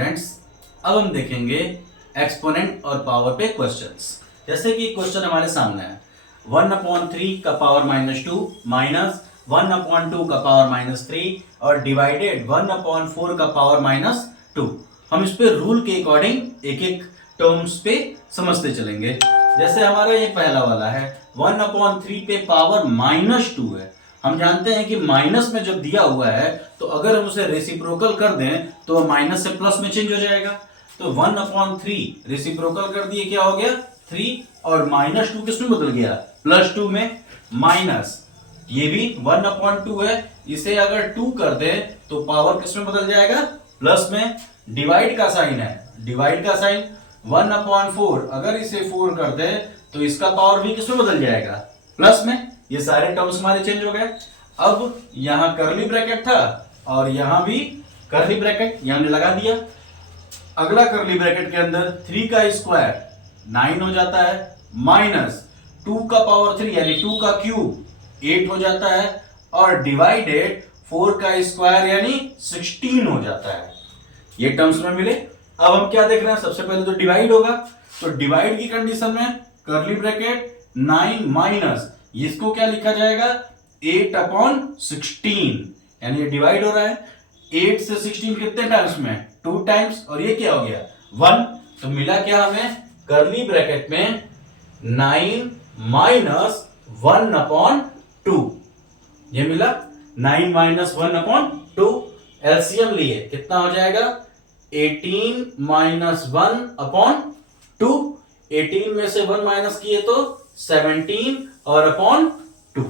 Students, अब हम देखेंगे एक्सपोनेंट और पावर पे क्वेश्चंस। जैसे कि क्वेश्चन हमारे सामने है 1/3 का पावर -2 माइनस 1/2 का पावर -3 और डिवाइडेड 1/4 का पावर -2। हम इस पे रूल के अकॉर्डिंग एक एक टर्म्स पे समझते चलेंगे। जैसे हमारा ये पहला वाला है 1/3 पे पावर -2 है। हम जानते हैं कि माइनस में जब दिया हुआ है तो अगर हम उसे रेसिप्रोकल कर दें तो वह माइनस से प्लस में चेंज हो जाएगा। तो 1/3 रेसिप्रोकल कर दिए, क्या हो गया 3 और -2 किस में बदल गया +2 में। माइनस ये भी 1/2 है, इसे अगर 2 कर दे तो पावर किस में बदल जाएगा प्लस में। डिवाइड का साइन है, डिवाइड का साइन 1/4 अगर इसे 4 कर दे तो इसका पावर भी किस में बदल जाएगा प्लस में। ये सारे टर्म्स हमारे चेंज हो गए। अब यहां करली ब्रैकेट था और यहां भी करली ब्रैकेट यहां लगा दिया। अगला करली ब्रैकेट के अंदर 3 का स्क्वायर 9 हो जाता है, माइनस 2 का पावर 3 यानी 2 का क्यूब 8 हो जाता है और डिवाइडेड 4 का स्क्वायर यानी 16 हो जाता है। ये टर्म्स में मिले। अब हम क्या देख रहे हैं, सबसे पहले तो डिवाइड होगा। तो डिवाइड की कंडीशन में करली ब्रैकेट 9 माइनस इसको क्या लिखा जाएगा 8/16 यानी ये डिवाइड हो रहा है। 8 से 16 कितने टाइम्स में 2 टाइम्स और ये क्या हो गया 1। तो मिला क्या हमें करली ब्रैकेट में 9 माइनस 1/2 ये मिला 9 माइनस 1/2। एलसीएम लिए कितना हो जाएगा 18 माइनस 1/2। 18 में से 1 माइनस किए तो 17 और अपॉन 2।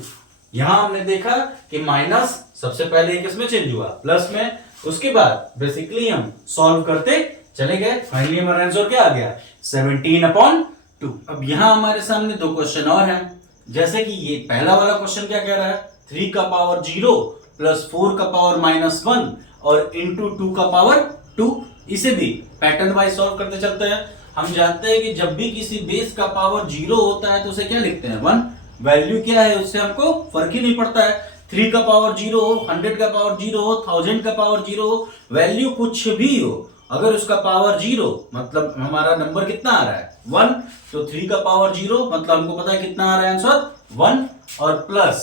यहां हमने देखा कि माइनस सबसे पहले किसमें चेंज हुआ प्लस में, उसके बाद बेसिकली हम सॉल्व करते चले गए। फाइनली हमारा आंसर क्या आ गया 17/2। अब यहां हमारे सामने दो क्वेश्चन और हैं। जैसे कि ये पहला वाला क्वेश्चन क्या कह रहा है 3 का पावर 0 प्लस 4 का पावर -1 और इंटू 2 का पावर 2। इसे भी पैटर्न वाइज सॉल्व करते चलते हैं। हम जानते हैं कि जब भी किसी बेस का पावर 0 होता है तो उसे क्या लिखते हैं 1। वैल्यू क्या है उससे हमको फर्क ही नहीं पड़ता है। 3 का पावर 0 हो, 100 का पावर 0 हो, 1000 का पावर 0 हो, वैल्यू कुछ भी हो, अगर उसका पावर 0 मतलब हमारा नंबर कितना आ रहा है 1। तो 3 का पावर 0 मतलब हमको पता है कितना आ रहा है आंसर 1 और प्लस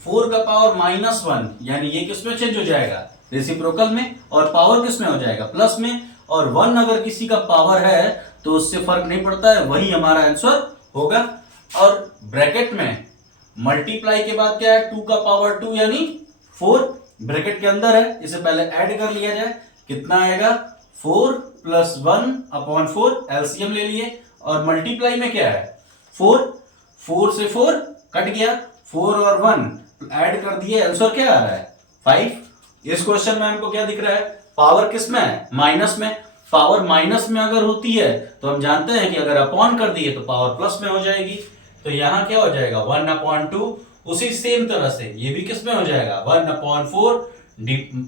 4 का पावर -1 यानी ये किसमें चेंज हो जाएगा रेसिप्रोकल में और पावर किसमें हो जाएगा प्लस में। और 1 अगर किसी का पावर है तो उससे फर्क नहीं पड़ता है, वही हमारा आंसर होगा। और ब्रैकेट में मल्टीप्लाई के बाद क्या है 2 का पावर 2 यानी 4 ब्रैकेट के अंदर है, इसे पहले ऐड कर लिया जाए कितना आएगा 4 प्लस 1/4 एलसीएम ले लिए। और मल्टीप्लाई में क्या है 4 से 4 कट गया, 4 और 1 ऐड कर दिए, आंसर क्या आ रहा है 5। इस क्वेश्चन में हमको क्या दिख रहा है पावर किस में है माइनस में। पावर माइनस में अगर होती है तो हम जानते हैं कि अगर अपॉन कर दिए तो पावर प्लस में हो जाएगी। तो यहां क्या हो जाएगा 1/2। उसी सेम तरह से ये भी किस में हो जाएगा 1/4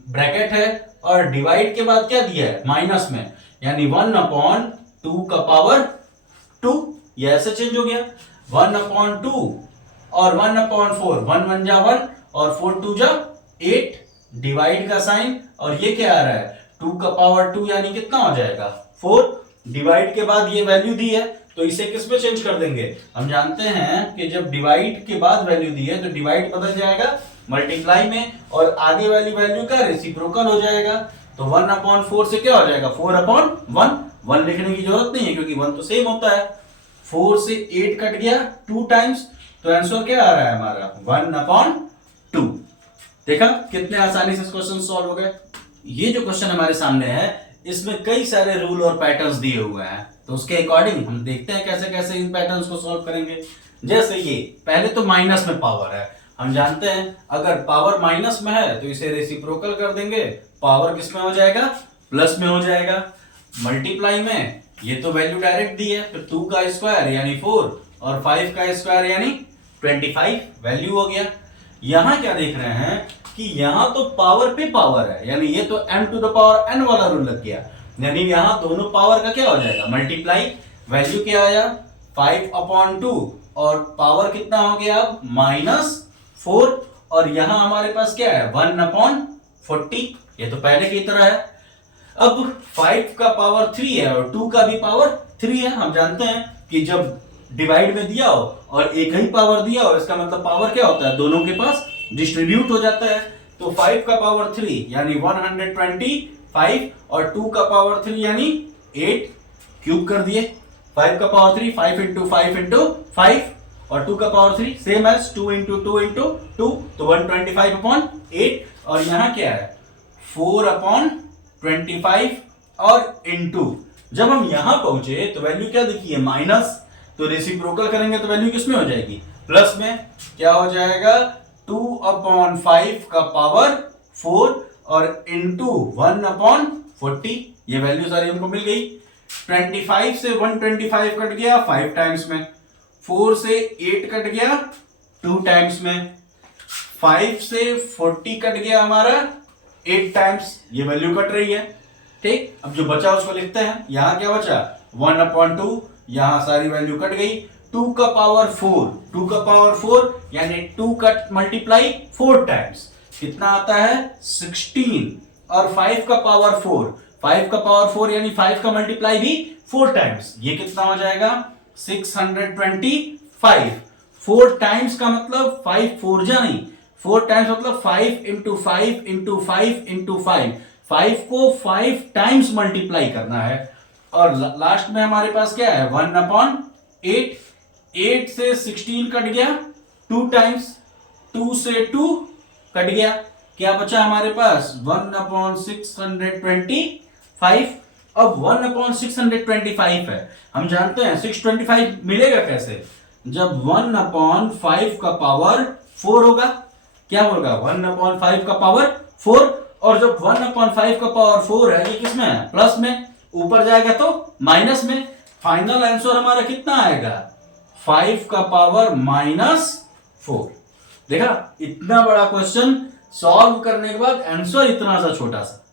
ब्रैकेट है और डिवाइड के बाद क्या दिया है माइनस में यानी 1/2 का पावर 2। ये ऐसे चेंज हो गया 1/2 और 1/4 1 1 जा 1 और 4 2 जा 8 डिवाइड का साइन और ये क्या आ रहा है 2 का पावर 2 यानी कितना हो जाएगा 4। डिवाइड के बाद ये वैल्यू दी है तो इसे किस में चेंज कर देंगे। हम जानते हैं कि जब डिवाइड के बाद वैल्यू दी है तो डिवाइड बदल जाएगा मल्टीप्लाई में और आगे वाली वैल्यू का रेसिप्रोकल हो जाएगा। तो 1/4 से क्या हो जाएगा 4/1। 1 लिखने की जरूरत नहीं है क्योंकि 1 तो सेम होता है। 4 से 8 कट गया 2 टाइम्स, तो आंसर क्या आ रहा है हमारा 1/2। देखा कितने आसानी से क्वेश्चन सॉल्व हो गए। ये जो क्वेश्चन हमारे सामने है इसमें कई सारे रूल और पैटर्न्स दिए हुए हैं, तो उसके अकॉर्डिंग हम देखते हैं कैसे कैसे इन पैटर्न्स को सॉल्व करेंगे। जैसे ये पहले तो माइनस में पावर है, हम जानते हैं अगर पावर माइनस में है तो इसे रेसिप्रोकल कर देंगे, पावर किस में हो जाएगा प्लस में हो जाएगा। मल्टीप्लाई में ये तो वैल्यू डायरेक्ट दी है, तो 2 का स्क्वायर यानी 4 और 5 का स्क्वायर यानी 25 वैल्यू हो गया। यहां क्या देख रहे हैं कि यहां तो पावर पे पावर है यानी ये तो m⁴n वाला रूल लग गया, यानी यहां दोनों पावर का क्या हो जाएगा मल्टीप्लाई। वैल्यू क्या आया 5/2 और पावर कितना हो गया अब -4 और यहां हमारे पास क्या है 1/40, ये तो पहले की तरह है। अब 5 का पावर 3 है और 2 का भी पावर 3 है। हम जानते हैं कि जब डिवाइड में दिया हो और एक ही पावर दिया हो, इसका मतलब पावर क्या होता है, दोनों के पास डिस्ट्रीब्यूट हो जाता है। तो 5 का पावर 3 यानी 125 और 2 का पावर 3 यानी 8 क्यूब कर दिए। 5 का पावर 3 5 इंटू 5 इंटू 5 और 2 का power 3 same as 2 into 2 into 2 तो 125 अपॉन 8 और यहाँ क्या है 4 अपॉन 25 और इंटू। जब हम यहां पहुंचे तो वैल्यू क्या देखिए माइनस, तो रेसिप्रोकल करेंगे तो वैल्यू किसमें हो जाएगी प्लस में। क्या हो जाएगा 2 अपॉन 5 का पावर 4 और इंटू 1 अपॉन 40। ये वैल्यू सारी हमको मिल गई। 25 से 125 कट गया 5 टाइम्स में, 4 से 8 कट गया 2 टाइम्स में, 5 से 40 कट गया हमारा 8 टाइम्स। ये वैल्यू कट रही है। ठीक, अब जो बचा उसको लिखते हैं। यहां क्या बचा 1 अपॉन 2, यहां सारी वैल्यू कट गई। 2 का पावर 4, 2 का पावर 4 यानी 2 का मल्टीप्लाई 4 टाइम्स कितना आता है 16 और 5 का पावर 4, 5 का पावर 4 यानी 5 का मल्टीप्लाई भी 4 टाइम्स, ये कितना हो जाएगा 625। 4 टाइम्स का मतलब 5 4 जा नहीं, 4 टाइम्स मतलब 5 इंटू 5 इंटू 5 इंटू 5, 5 को 5 टाइम्स मल्टीप्लाई करना है। और लास्ट में हमारे पास क्या है 1 अपॉन 8, 8 से 16 कट गया 2 टाइम्स, 2 से 2 कट गया, क्या बचा हमारे पास 1 अपॉन 625। अब 1 अपॉन 625 है, हम जानते हैं 625 मिलेगा कैसे, जब 1 अपॉन 5 का पावर 4 होगा। क्या होगा 1 अपॉन 5 का पावर 4, और जब 1 अपॉन 5 का पावर 4 है ये किसमें है प्लस में, ऊपर जाएगा तो माइनस में। फाइनल आंसर हमारा कितना आएगा 5 का पावर -4। देखा, इतना बड़ा क्वेश्चन सॉल्व करने के बाद आंसर इतना सा छोटा सा,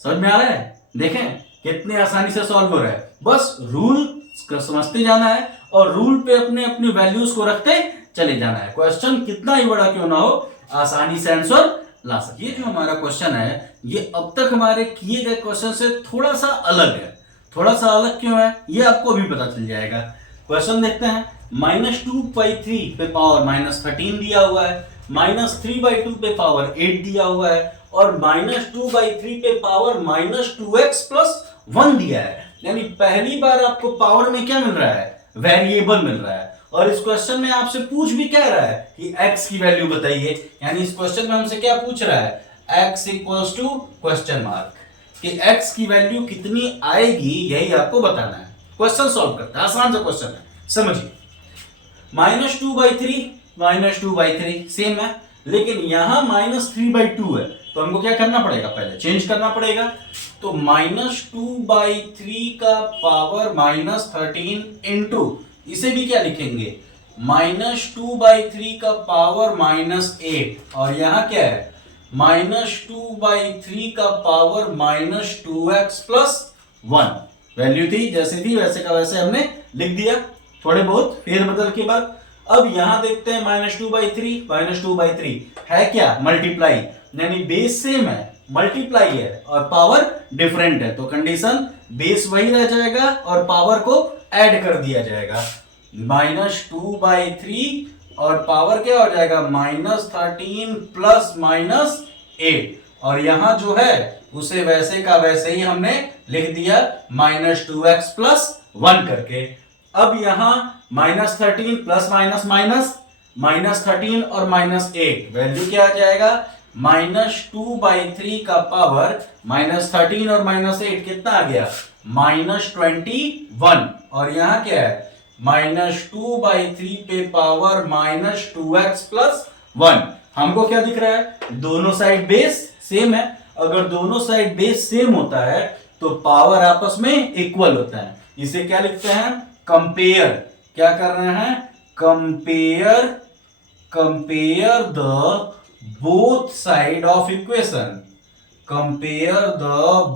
समझ में आ रहा है। देखें कितने आसानी से सॉल्व हो रहा है, बस रूल समझते जाना है और रूल पे अपने अपनी वैल्यूज को रखते चले जाना है। क्वेश्चन कितना ही बड़ा क्यों ना हो आसानी से आंसर ला सकते। ये जो हमारा क्वेश्चन है ये अब तक हमारे किए गए क्वेश्चन से थोड़ा सा अलग है। थोड़ा सा अलग क्यों है ये आपको भी पता चल जाएगा। क्वेश्चन देखते हैं। -2/3 पे पावर -13 दिया हुआ है, -3/2 पे पावर 8 दिया हुआ है और -2/3 पे पावर -2x + 1 दिया है। यानी पहली बार आपको पावर में क्या मिल रहा है वेरिएबल मिल रहा है। और इस क्वेश्चन में आपसे पूछ भी क्या रहा है कि x की वैल्यू बताइए। यानी इस क्वेश्चन में हमसे क्या पूछ रहा है x = कि x की वैल्यू कितनी आएगी यही आपको बताना है। क्वेश्चन सॉल्व करते हैं, आसान सा क्वेश्चन है, समझिए। -2/3 सेम है, लेकिन यहां -3/2 है तो हमको क्या करना पड़ेगा पहले चेंज करना पड़ेगा। तो -2/3 का पावर -13 इंटू इसे भी क्या लिखेंगे -2/3 का पावर -8 और यहां क्या है -2/3 का पावर -2x + 1। वैल्यू थी जैसे थी वैसे का वैसे हमने लिख दिया, थोड़े बहुत फेरबदल के बाद। अब यहां देखते हैं -2/3 है क्या मल्टीप्लाई, यानी बेस सेम है मल्टीप्लाई है और पावर डिफरेंट है, तो कंडीशन बेस वही रह जाएगा और पावर को ऐड कर दिया जाएगा। -2/3 और पावर क्या हो जाएगा -13 + -8 और यहां जो है उसे वैसे का वैसे ही हमने लिख दिया -2x + 1 करके। अब यहां -13 ± -13 और -8 वैल्यू क्या आ जाएगा -2/3 का पावर -13 और -8 कितना आ गया -21 और यहां क्या है -2/3 पे पावर -2x + 1। हमको क्या दिख रहा है दोनों साइड बेस सेम है। अगर दोनों साइड बेस सेम होता है तो पावर आपस में इक्वल होता है। इसे क्या लिखते हैं कंपेयर। क्या कर रहे हैं compare the both side of equation. Compare the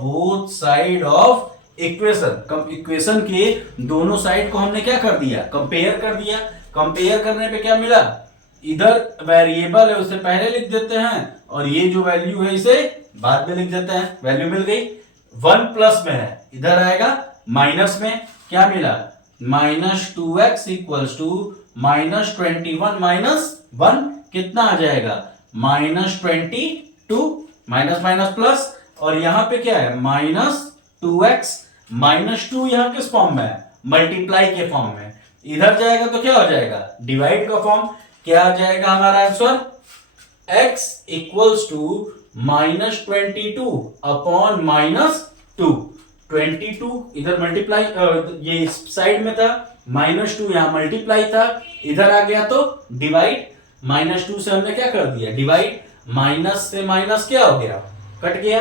both side of equation के दोनों साइड को हमने क्या कर दिया कंपेयर कर दिया। कंपेयर करने पे क्या मिला, इधर वेरिएबल है उसे पहले लिख देते हैं और ये जो वैल्यू है इसे बाद में लिख देते हैं। वैल्यू मिल गई 1 प्लस में है, इधर आएगा माइनस में, क्या मिला -2x इक्वल्स टू -21 माइनस 1 कितना आ जाएगा -22, माइनस माइनस प्लस, और यहां पे क्या है -2x -2 यहां किस फॉर्म में है मल्टीप्लाई के फॉर्म में, इधर जाएगा तो क्या हो जाएगा डिवाइड का फॉर्म, क्या आ जाएगा हमारा answer x equals to -22 upon -2, 22 इधर मल्टीप्लाई, ये इस साइड में था, -2 यहां मल्टीप्लाई था, इधर आ गया तो डिवाइड, -2 से हमने क्या कर दिया डिवाइड, माइनस से माइनस क्या हो गया कट गया,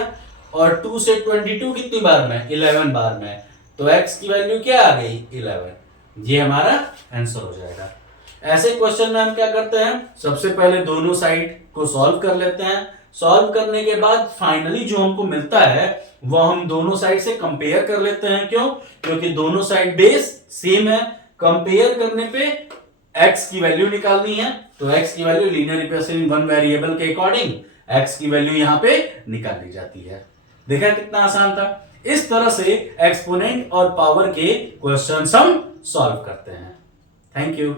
और 2 से 22 कितनी बार में 11 बार में, तो x की वैल्यू क्या आ गई 11, ये हमारा आंसर हो जाएगा। ऐसे क्वेश्चन में हम क्या करते हैं, सबसे पहले दोनों साइड को सॉल्व कर लेते हैं, सॉल्व करने के बाद फाइनली जो हमको मिलता है वो हम दोनों साइड से कंपेयर कर लेते हैं, क्यों, क्योंकि दोनों साइड बेस सेम है, कंपेयर करने पे x की वैल्यू निकालनी है, तो x की value linear representation one variable के अकॉर्डिंग x की वैल्यू यहां पे निकाल ली जाती है। देखा कितना आसान था। इस तरह से एक्सपोनेंट और पावर के क्वेश्चंस हम सॉल्व करते हैं। Thank you.